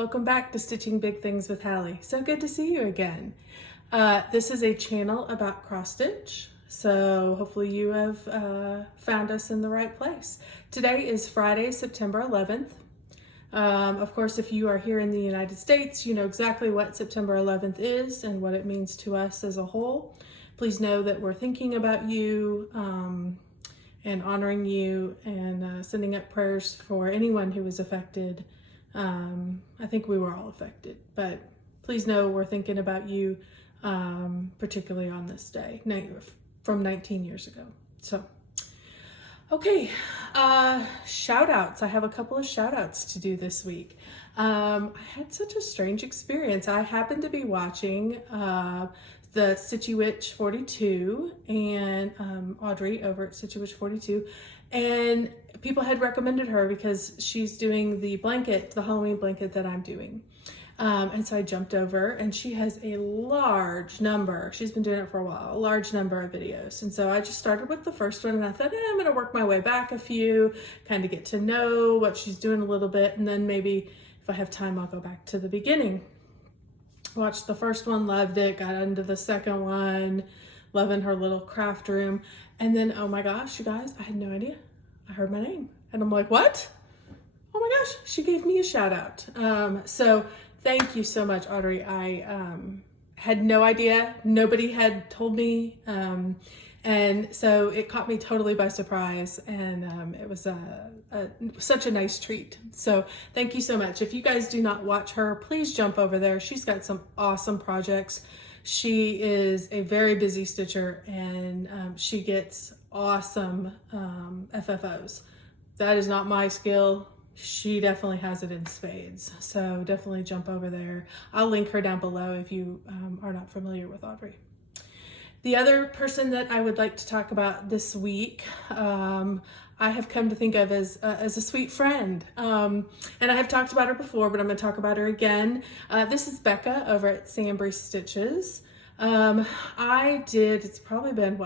Welcome back to Stitching Big Things with Hallie. So good to see you again. This is a channel about cross stitch, so hopefully you have found us in the right place. Today is Friday, September 11th. Of course, if you are here in the United States, you know exactly what September 11th is and what it means to us as a whole. Please know that we're thinking about you and honoring you and sending up prayers for anyone who was affected. I think we were all affected, but please know we're thinking about you, particularly on this day from 19 years ago. So, okay, shout outs. I have a couple of shout outs to do this week. I had such a strange experience. I happened to be watching the Stitchy Witch 42 and Audrey over at Stitchy Witch 42, and people had recommended her because she's doing the blanket, the Halloween blanket that I'm doing. And so I jumped over, and she has a large number. She's been doing it for a while, a large number of videos. And so I just started with the first one, and I thought, I'm gonna work my way back a few, kind of get to know what she's doing a little bit. And then maybe if I have time, I'll go back to the beginning. Watched the first one, loved it, got into the second one, loving her little craft room. And then, oh my gosh, you guys, I had no idea. I heard my name and I'm like, what? Oh my gosh, she gave me a shout out. So thank you so much, Audrey. I had no idea. Nobody had told me. And so it caught me totally by surprise, and it was such a nice treat. So thank you so much. If you guys do not watch her, please jump over there. She's got some awesome projects. She is a very busy stitcher, and she gets awesome FFOs. That is not my skill. She definitely has it in spades. So definitely jump over there. I'll link her down below if you are not familiar with Audrey. The other person that I would like to talk about this week, I have come to think of as a sweet friend. And I have talked about her before, but I'm going to talk about her again. This is Becca over at Sambry Stitches. It's probably been,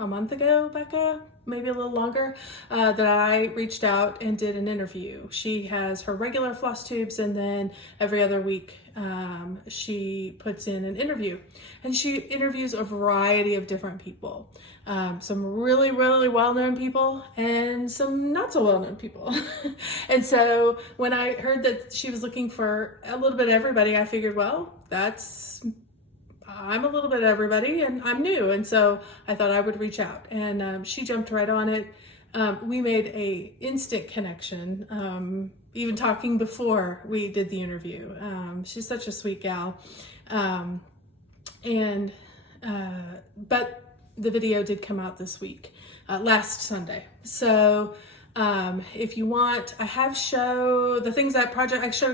a month ago, Becca? Maybe a little longer, that I reached out and did an interview. She has her regular floss tubes, and then every other week she puts in an interview, and she interviews a variety of different people. Some really, really well-known people and some not so well-known people. And so when I heard that she was looking for a little bit of everybody, I figured, well, I'm a little bit of everybody and I'm new. And so I thought I would reach out, and she jumped right on it. We made a instant connection, even talking before we did the interview. She's such a sweet gal. But the video did come out this week, last Sunday. So if you want, I showed a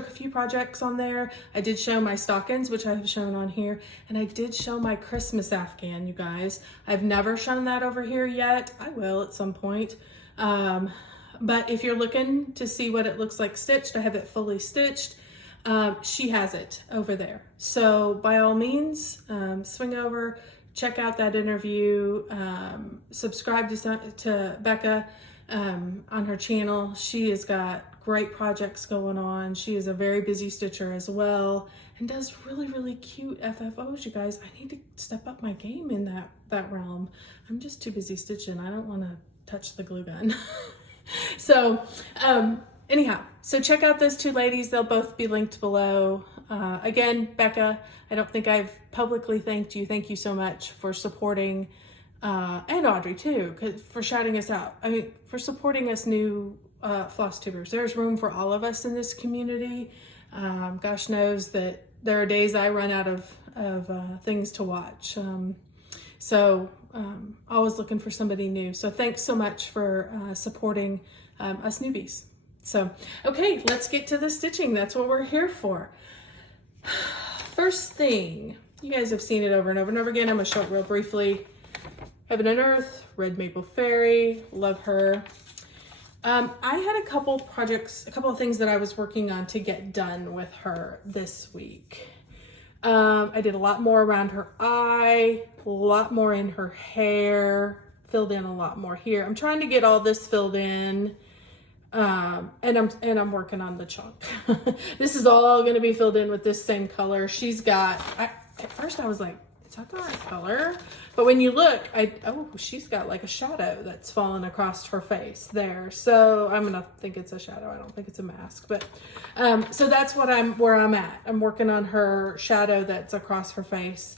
few projects on there. I did show my stockings, which I have shown on here, and I did show my Christmas Afghan, you guys. I've never shown that over here yet. I will at some point. But if you're looking to see what it looks like stitched, I have it fully stitched. She has it over there. So by all means, swing over, check out that interview, subscribe to Becca on her channel. She has got great projects going on. She is a very busy stitcher as well, and does really, really cute FFOs, you guys. I need to step up my game in that realm. I'm just too busy stitching. I don't want to touch the glue gun. So anyhow, so check out those two ladies. They'll both be linked below. Again, Becca, I don't think I've publicly thanked you. Thank you so much for supporting, and Audrey too, for shouting us out. I mean, for supporting us new floss tubers. There's room for all of us in this community. Gosh knows that there are days I run out of things to watch. Always looking for somebody new. So thanks so much for supporting us newbies. So, okay, let's get to the stitching. That's what we're here for. First thing, you guys have seen it over and over and over again. I'm gonna show it real briefly. Heaven and Earth, Red Maple Fairy, love her. I had a couple of things that I was working on to get done with her this week. I did a lot more around her eye, a lot more in her hair, filled in a lot more here. I'm trying to get all this filled in. And I'm working on the chunk. This is all going to be filled in with this same color. She's got, at first I was like, is that the right color? But when you look, she's got like a shadow that's fallen across her face there. So I'm gonna think it's a shadow. I don't think it's a mask, but so that's where I'm at. I'm working on her shadow that's across her face.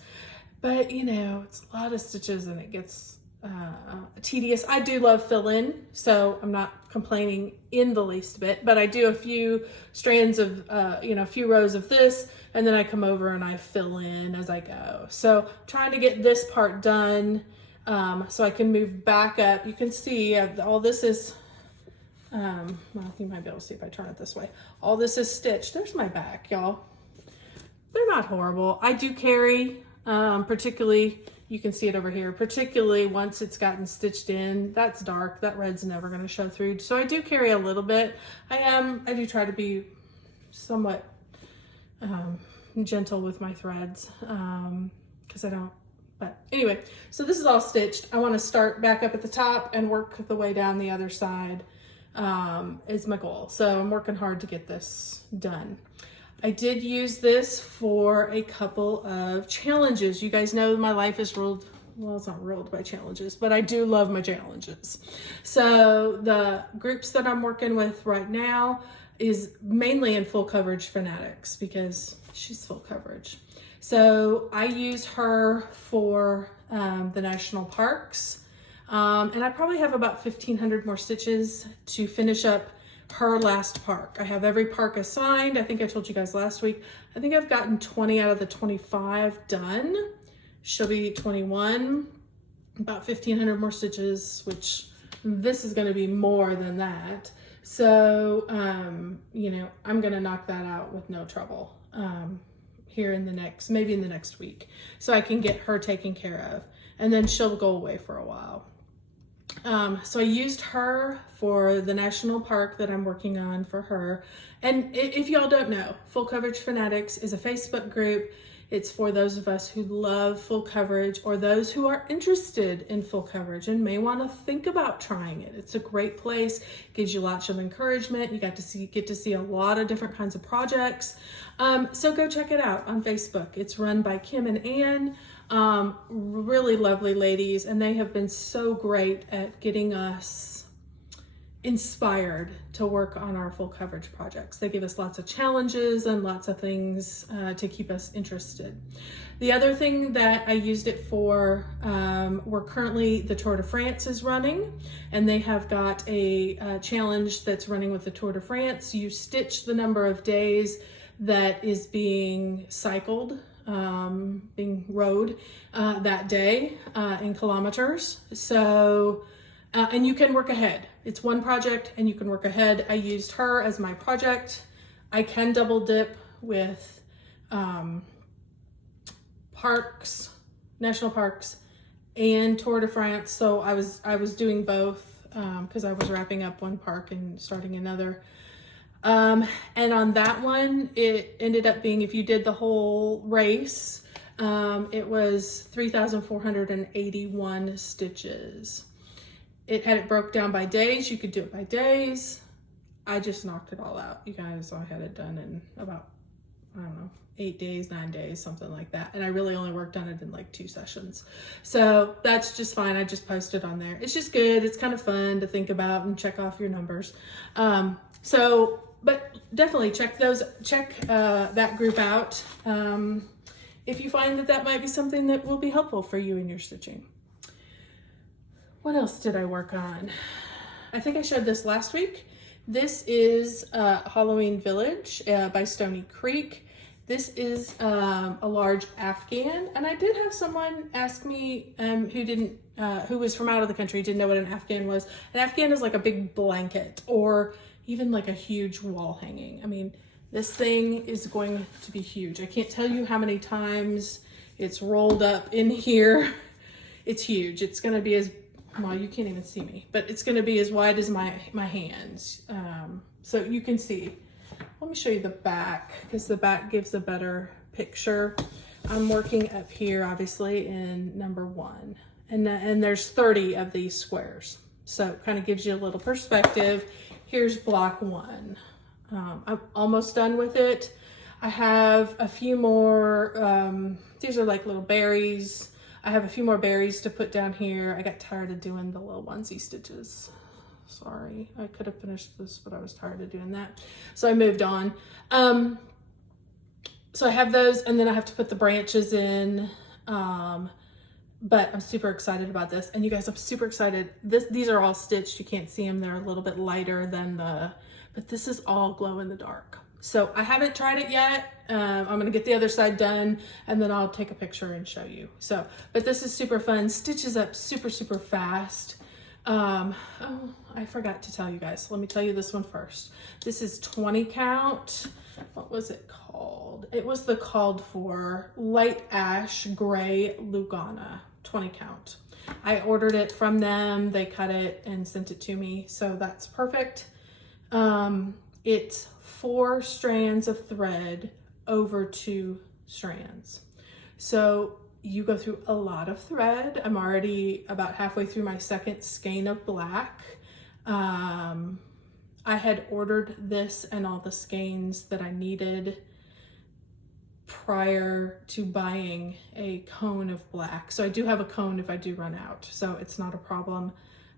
But you know, it's a lot of stitches and it gets tedious. I do love fill in, so I'm not complaining in the least bit, but I do a few strands of, a few rows of this, and then I come over and I fill in as I go. So trying to get this part done so I can move back up. You can see all this is, well, you might be able to see if I turn it this way. All this is stitched. There's my back, y'all. They're not horrible. I do carry, particularly, you can see it over here, particularly once it's gotten stitched in. That's dark, that red's never gonna show through. So I do carry a little bit. I do try to be somewhat gentle with my threads because I don't, but anyway, so this is all stitched. I wanna start back up at the top and work the way down the other side is my goal. So I'm working hard to get this done. I did use this for a couple of challenges. You guys know my life is ruled, well, it's not ruled by challenges, but I do love my challenges. So the groups that I'm working with right now is mainly in full coverage fanatics because she's full coverage. So I use her for the national parks. And I probably have about 1,500 more stitches to finish up her last park. I have every park assigned. I think I told you guys last week. I think I've gotten 20 out of the 25 done. She'll be 21, about 1,500 more stitches, which this is going to be more than that. So, you know, I'm going to knock that out with no trouble here in the next, maybe in the next week, so I can get her taken care of. And then she'll go away for a while. So I used her for the national park that I'm working on for her. And if y'all don't know, Full Coverage Fanatics is a Facebook group. It's for those of us who love full coverage or those who are interested in full coverage and may want to think about trying it. It's a great place, gives you lots of encouragement. You get to see a lot of different kinds of projects. So go check it out on Facebook. It's run by Kim and Ann. Really lovely ladies, and they have been so great at getting us inspired to work on our full coverage projects. They give us lots of challenges and lots of things to keep us interested. The other thing that I used it for, we're currently, the Tour de France is running, and they have got a challenge that's running with the Tour de France. You stitch the number of days that is being cycled, being rode that day in kilometers. So, and you can work ahead. It's one project and you can work ahead. I used her as my project. I can double dip with parks, national parks, and Tour de France. So I was doing both because I was wrapping up one park and starting another. And on that one, it ended up being, if you did the whole race, it was 3,481 stitches. It had it broke down by days. You could do it by days. I just knocked it all out, you guys. I had it done in about, I don't know, 8 days, 9 days, something like that. And I really only worked on it in like 2 sessions. So that's just fine. I just posted on there. It's just good. It's kind of fun to think about and check off your numbers. But definitely check that group out if you find that might be something that will be helpful for you in your stitching. What else did I work on? I think I showed this last week. This is Halloween Village by Stoney Creek. This is a large Afghan, and I did have someone ask me who was from out of the country, didn't know what an Afghan was. An Afghan is like a big blanket or even like a huge wall hanging. I mean, this thing is going to be huge. I can't tell you how many times it's rolled up in here. It's huge. It's gonna be as, well, you can't even see me, but it's gonna be as wide as my hands. So you can see. Let me show you the back, because the back gives a better picture. I'm working up here, obviously, in number 1. And there's 30 of these squares. So it kind of gives you a little perspective. here's block 1. I'm almost done with it. I have a few more, these are like little berries. I have a few more berries to put down here. I got tired of doing the little onesie stitches. Sorry, I could have finished this, but I was tired of doing that. So I moved on. So I have those, and then I have to put the branches in. But I'm super excited about this. And you guys, I'm super excited. These are all stitched. You can't see them. They're a little bit lighter than but this is all glow in the dark. So I haven't tried it yet. I'm gonna get the other side done and then I'll take a picture and show you. So, but this is super fun. Stitches up super, super fast. Oh, I forgot to tell you guys. Let me tell you this one first. This is 20 count. What was it called? It was the called for light ash gray Lugana 20 count. I ordered it from them. They cut it and sent it to me. So that's perfect. It's 4 strands of thread over 2 strands. So you go through a lot of thread. I'm already about halfway through my second skein of black. I had ordered this and all the skeins that I needed prior to buying a cone of black. So I do have a cone if I do run out, so it's not a problem.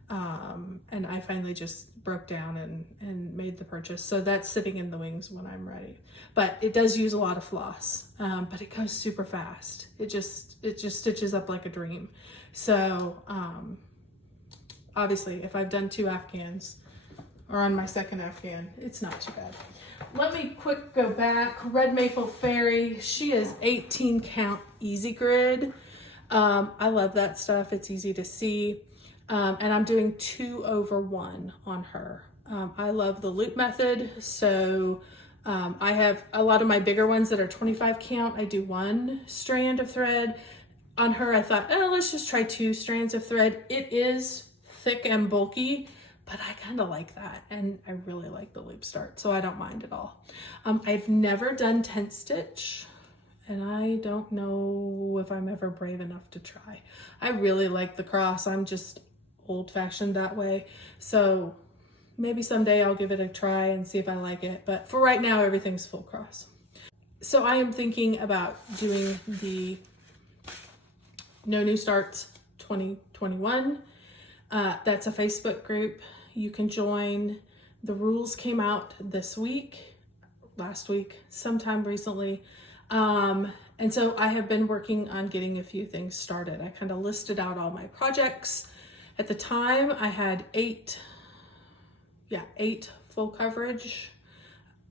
And I finally just broke down and made the purchase. So that's sitting in the wings when I'm ready. But it does use a lot of floss, but it goes super fast. It just stitches up like a dream. So obviously if I've done 2 Afghans or on my second Afghan, it's not too bad. Let me quick go back. Red Maple Fairy, she is 18 count easy grid. I love that stuff. It's easy to see. And I'm doing 2 over 1 on her. I love the loop method. So I have a lot of my bigger ones that are 25 count. I do 1 strand of thread. On her, I thought, oh, let's just try 2 strands of thread. It is thick and bulky, but I kind of like that. And I really like the loop start, so I don't mind at all. I've never done tent stitch. And I don't know if I'm ever brave enough to try. I really like the cross. I'm just old-fashioned that way. So maybe someday I'll give it a try and see if I like it. But for right now, everything's full cross. So I am thinking about doing the No New Starts 2021. That's a Facebook group you can join. The rules came out this week, last week, sometime recently. And so I have been working on getting a few things started. I kind of listed out all my projects. At the time I had 8 full coverage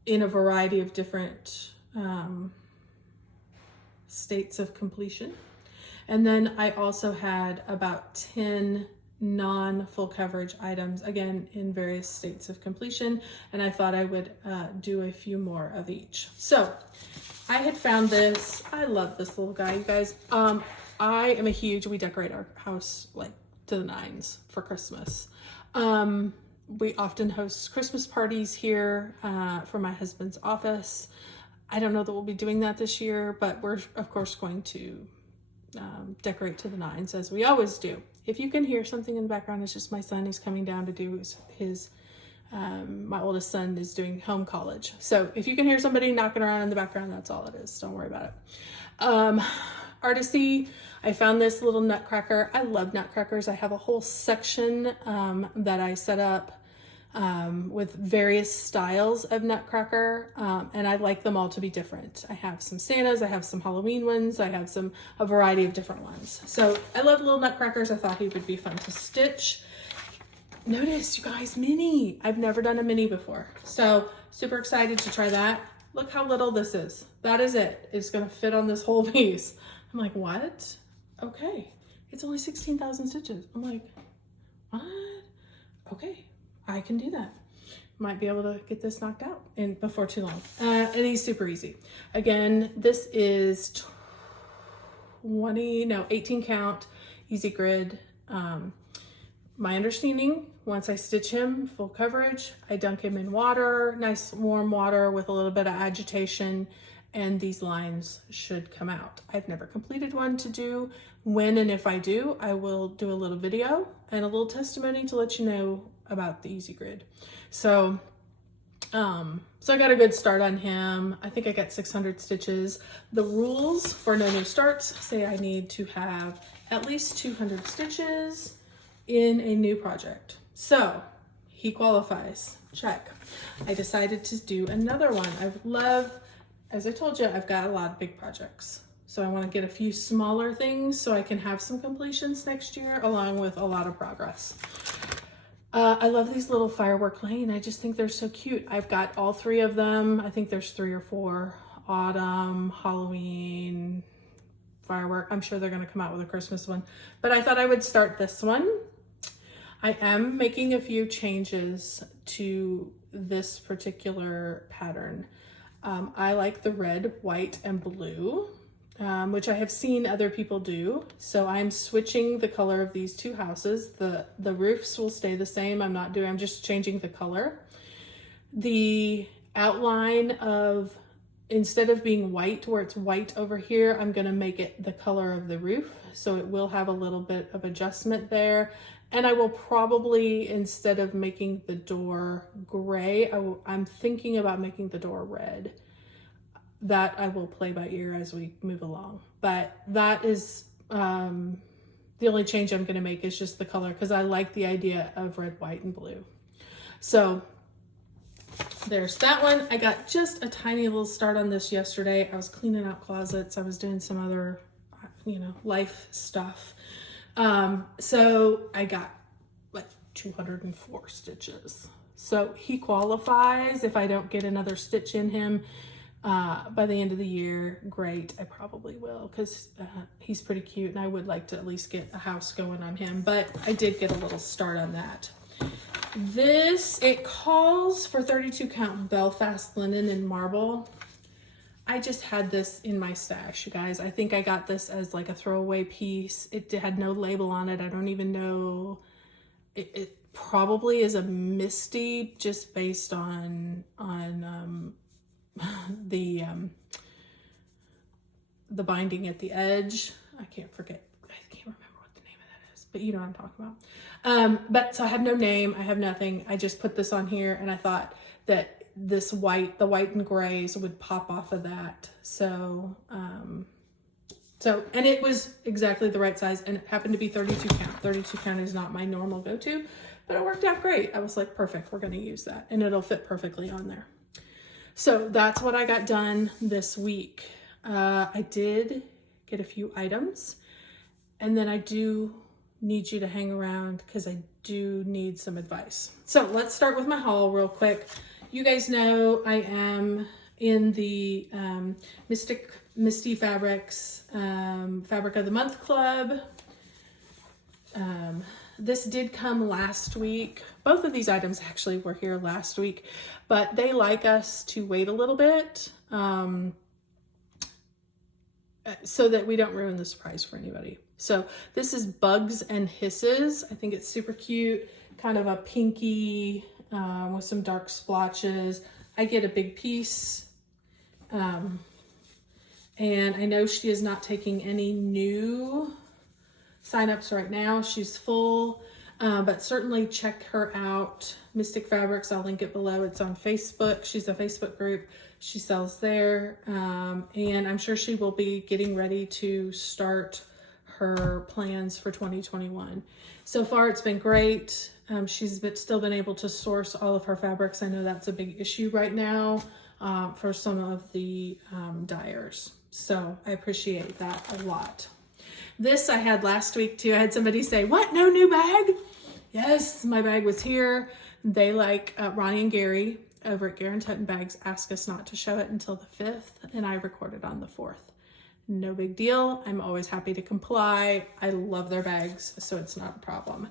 in a variety of different states of completion. And then I also had about 10 non-full coverage items, again, in various states of completion. And I thought I would do a few more of each. So I had found this. I love this little guy, you guys. We decorate our house like to the nines for Christmas. We often host Christmas parties here for my husband's office. I don't know that we'll be doing that this year, but we're of course going to decorate to the nines as we always do. If you can hear something in the background, it's just my son. He's coming down to do his my oldest son is doing home college. So if you can hear somebody knocking around in the background, that's all it is. Don't worry about it. Artisy, I found this little nutcracker. I love nutcrackers. I have a whole section that I set up with various styles of nutcracker, and I like them all to be different. I have some Santas, I have some Halloween ones, I have a variety of different ones. So I love little nutcrackers. I thought he would be fun to stitch. Notice, you guys, mini. I've never done a mini before, so super excited to try that. Look how little this is. That is it. It's gonna fit on this whole piece. I'm like, what? Okay, it's only 16,000 stitches. I'm like, what? Okay, I can do that. Might be able to get this knocked out before too long. And he's super easy. Again, this is 18 count, easy grid. My understanding, once I stitch him full coverage, I dunk him in water, nice warm water with a little bit of agitation, and these lines should come out. I've never completed one to do when and if I do, I will do a little video and a little testimony to let you know about the Easy Grid. So I got a good start on him. I think I got 600 stitches. The rules for no new starts say I need to have at least 200 stitches in a new project. So he qualifies, check. I decided to do another one. As I told you, I've got a lot of big projects. So I want to get a few smaller things so I can have some completions next year along with a lot of progress. I love these little firework lane. I just think they're so cute. I've got all 3 of them. I think there's 3 or 4. Autumn, Halloween, firework. I'm sure they're going to come out with a Christmas one. But I thought I would start this one. I am making a few changes to this particular pattern. I like the red, white, and blue. Which I have seen other people do. So I'm switching the color of these 2 houses. The roofs will stay the same. I'm just changing the color. The outline of, instead of being white where it's white over here, I'm gonna make it the color of the roof. So it will have a little bit of adjustment there. And I will probably, instead of making the door gray, I'm thinking about making the door red. That I will play by ear as we move along. But that is the only change I'm going to make is just the color, because I like the idea of red, white, and blue. So there's that one. I got just a tiny little start on this yesterday. I was cleaning out closets. I was doing some other, life stuff. So I got like 204 stitches. So he qualifies if I don't get another stitch in him. By the end of the year, great. I probably will, because he's pretty cute and I would like to at least get a house going on him, but I did get a little start on that. It calls for 32 count Belfast linen and marble. I just had this in my stash, you guys. I think I got this as like a throwaway piece. It had no label on it. I don't even know. It probably is a Misty, just based on the binding at the edge. I can't remember what the name of that is, but you know what I'm talking about. But so I have no name, I have nothing. I just put this on here and I thought that the white and grays would pop off of that. So and it was exactly the right size, and it happened to be 32 count. 32 count is not my normal go-to, but it worked out great. I was like, perfect, we're gonna use that and it'll fit perfectly on there. So that's what I got done this week. I did get a few items, and then I do need you to hang around because I do need some advice. So let's start with my haul real quick. You guys know I am in the Misty Fabrics Fabric of the Month Club. This did come last week. Both of these items actually were here last week, but they like us to wait a little bit so that we don't ruin the surprise for anybody. So this is Bugs and Hisses. I think it's super cute, kind of a pinky with some dark splotches. I get a big piece. And I know she is not taking any new signups right now. She's full, but certainly check her out. Mystic Fabrics, I'll link it below. It's on Facebook. She's a Facebook group. She sells there. And I'm sure she will be getting ready to start her plans for 2021. So far, it's been great. She's still been able to source all of her fabrics. I know that's a big issue right now for some of the dyers. So I appreciate that a lot. This I had last week too. I had somebody say, what, no new bag? Yes, my bag was here. They like Ronnie and Gary over at Garen Tutton Bags asked us not to show it until the 5th, and I recorded on the 4th. No big deal. I'm always happy to comply. I love their bags, so it's not a problem.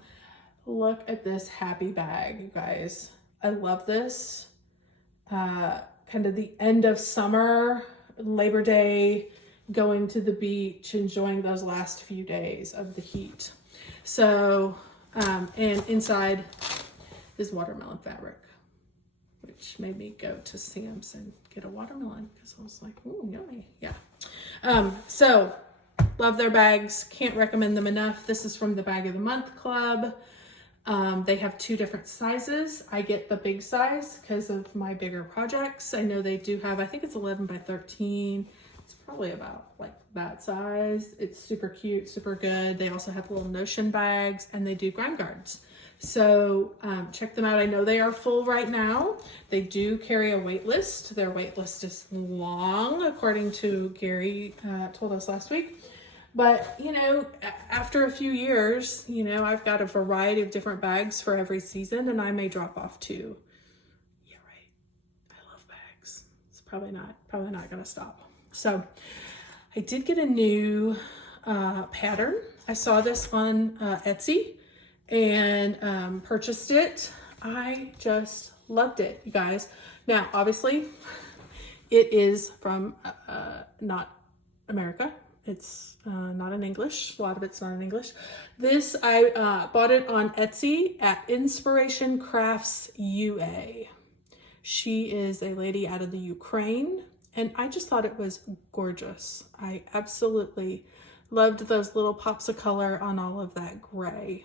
Look at this happy bag, you guys. I love this. Kind of the end of summer, Labor Day, going to the beach, enjoying those last few days of the heat. So, and inside is watermelon fabric, which made me go to Sam's and get a watermelon because I was like, ooh, yummy. Yeah. So Love their bags. Can't recommend them enough. This is from the Bag of the Month Club. They have 2 different sizes. I get the big size because of my bigger projects. I know they do have, I think it's 11 by 13. It's probably about like that size. It's super cute, super good. They also have little Notion bags, and they do grime guards. So check them out. I know they are full right now. They do carry a wait list. Their wait list is long, according to Gary told us last week. But, you know, after a few years, you know, I've got a variety of different bags for every season, and I may drop off too. Yeah, right. I love bags. It's probably not going to stop. So I did get a new pattern. I saw this on Etsy and purchased it. I just loved it, you guys. Now, obviously, it is from not America. It's not in English. A lot of it's not in English. This, I bought it on Etsy at Inspiration Crafts UA. She is a lady out of the Ukraine, and I just thought it was gorgeous. I absolutely loved those little pops of color on all of that gray.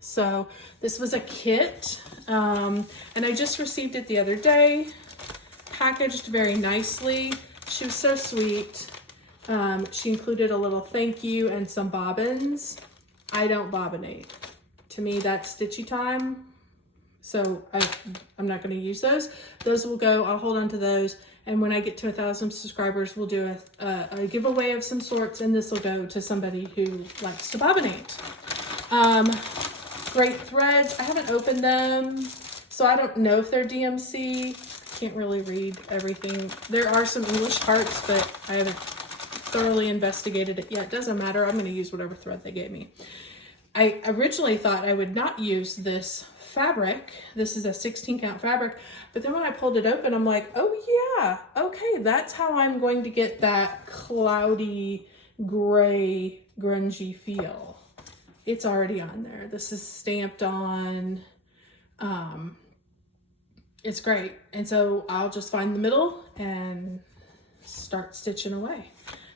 So this was a kit, and I just received it the other day, packaged very nicely. She was so sweet. She included a little thank you and some bobbins. I don't bobbinate. To me, that's stitchy time. So I'm not going to use those. Those will go, I'll hold on to those. And when I get to 1,000 subscribers, we'll do a giveaway of some sorts. And this will go to somebody who likes to bobbinate. Great threads. I haven't opened them, so I don't know if they're DMC. Can't really read everything. There are some English parts, but I haven't thoroughly investigated it yet. Doesn't matter. I'm going to use whatever thread they gave me. I originally thought I would not use this fabric. This is a 16 count fabric, but then when I pulled it open, I'm like, oh yeah, okay, that's how I'm going to get that cloudy gray grungy feel. It's already on there. This is stamped on. It's great. And so I'll just find the middle and start stitching away.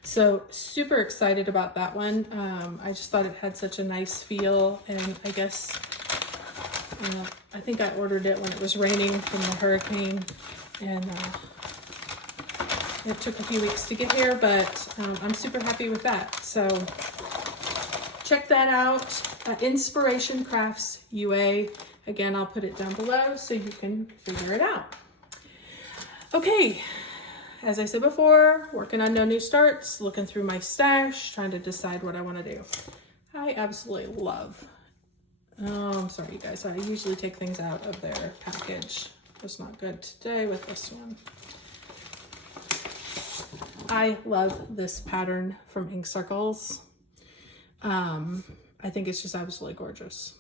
So super excited about that one. I just thought it had such a nice feel, and I guess, I think I ordered it when it was raining from the hurricane, and it took a few weeks to get here, but I'm super happy with that. So check that out, Inspiration Crafts UA. Again, I'll put it down below so you can figure it out. Okay, as I said before, working on no new starts, looking through my stash, trying to decide what I want to do. I absolutely love, I'm sorry you guys, I usually take things out of their package. It's not good today with this one. I love this pattern from Ink Circles. I think it's just absolutely gorgeous.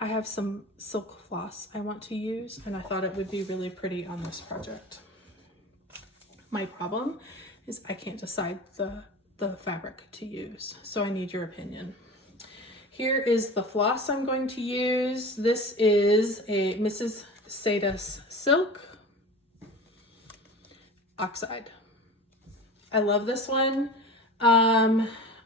I have some silk floss I want to use, and I thought it would be really pretty on this project. My problem is I can't decide the fabric to use, so I need your opinion. Here is the floss I'm going to use. This is a Mrs. Sadus Silk Oxide. I love this one.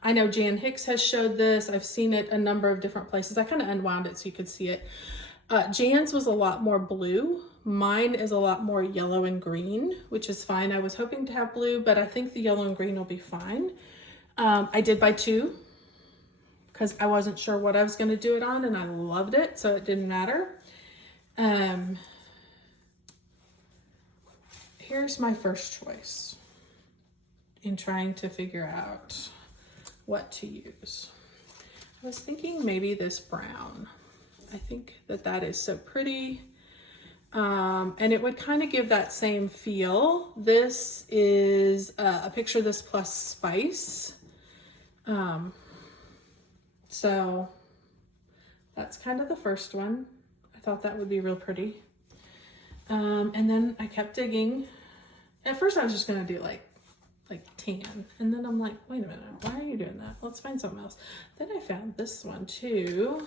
I know Jan Hicks has showed this. I've seen it a number of different places. I kind of unwound it so you could see it. Jan's was a lot more blue. Mine is a lot more yellow and green, which is fine. I was hoping to have blue, but I think the yellow and green will be fine. I did buy 2 because I wasn't sure what I was going to do it on, and I loved it, so it didn't matter. Here's my first choice in trying to figure out what to use. I was thinking maybe this brown. I think that that is so pretty. And it would kind of give that same feel. This is a picture of this plus spice. So that's kind of the first one. I thought that would be real pretty. And then I kept digging. At first I was just gonna do like tan, and then I'm like, wait a minute, why are you doing that? Let's find something else. Then I found this one too.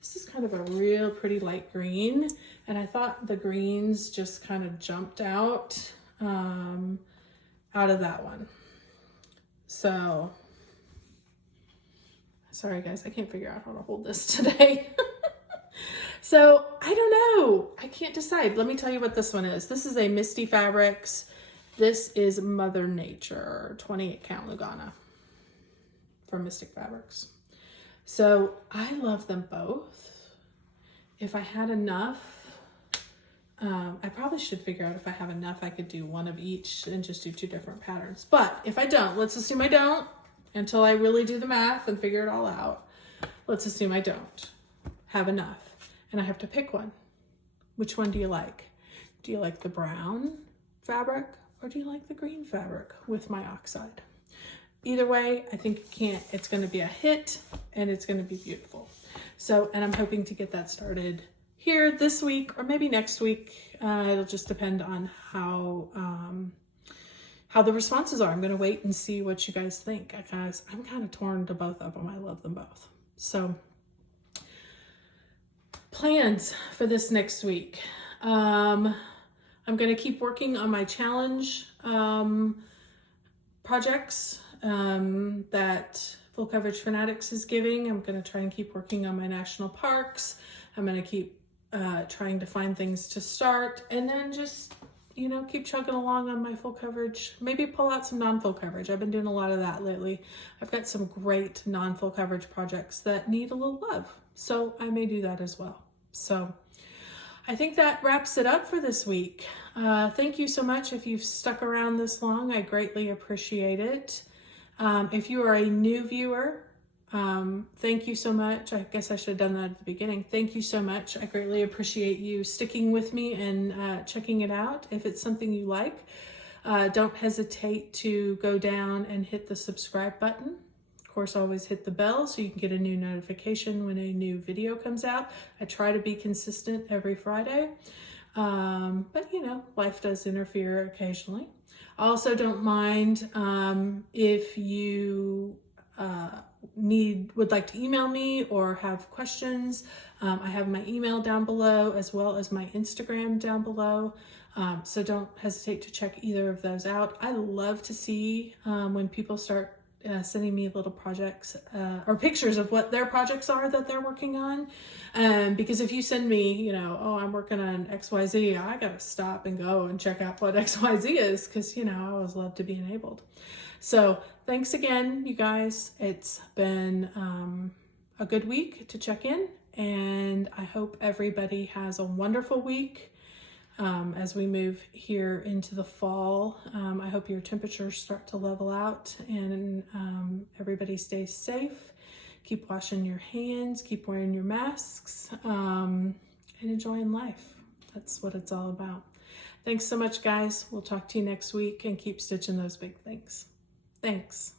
This is kind of a real pretty light green, and I thought the greens just kind of jumped out of that one. So, sorry guys, I can't figure out how to hold this today. So, I don't know. I can't decide. Let me tell you what this one is. This is a Misty Fabrics. This is Mother Nature 28 count Lugana from Mystic Fabrics. So, I love them both. If I had enough, I probably should figure out if I have enough, I could do one of each and just do 2 different patterns. But if I don't, let's assume I don't until I really do the math and figure it all out. Let's assume I don't have enough and I have to pick one. Which one do you like? Do you like the brown fabric or do you like the green fabric with my oxide? Either way, I think it's going to be a hit and it's going to be beautiful. So, and I'm hoping to get that started here this week or maybe next week. It'll just depend on how the responses are. I'm going to wait and see what you guys think, because I'm kind of torn to both of them. I love them both. So plans for this next week. I'm going to keep working on my challenge projects that Full Coverage Fanatics is giving. I'm going to try and keep working on my national parks. I'm going to keep trying to find things to start, and then just, you know, keep chugging along on my full coverage. Maybe pull out some non-full coverage. I've been doing a lot of that lately. I've got some great non-full coverage projects that need a little love, so I may do that as well. So I think that wraps it up for this week. Thank you so much if you've stuck around this long. I greatly appreciate it. If you are a new viewer, thank you so much. I guess I should have done that at the beginning. Thank you so much. I greatly appreciate you sticking with me and checking it out. If it's something you like, don't hesitate to go down and hit the subscribe button. Of course, always hit the bell so you can get a new notification when a new video comes out. I try to be consistent every Friday, but you know, life does interfere occasionally. I also don't mind if you would like to email me or have questions. I have my email down below as well as my Instagram down below. So don't hesitate to check either of those out. I love to see when people start sending me little projects or pictures of what their projects are that they're working on. Because if you send me, you know, oh, I'm working on XYZ, I gotta stop and go and check out what XYZ is, because, you know, I always love to be enabled. So thanks again, you guys. It's been a good week to check in, and I hope everybody has a wonderful week as we move here into the fall. I hope your temperatures start to level out and everybody stays safe. Keep washing your hands, keep wearing your masks, and enjoying life. That's what it's all about. Thanks so much, guys. We'll talk to you next week, and keep stitching those big things. Thanks.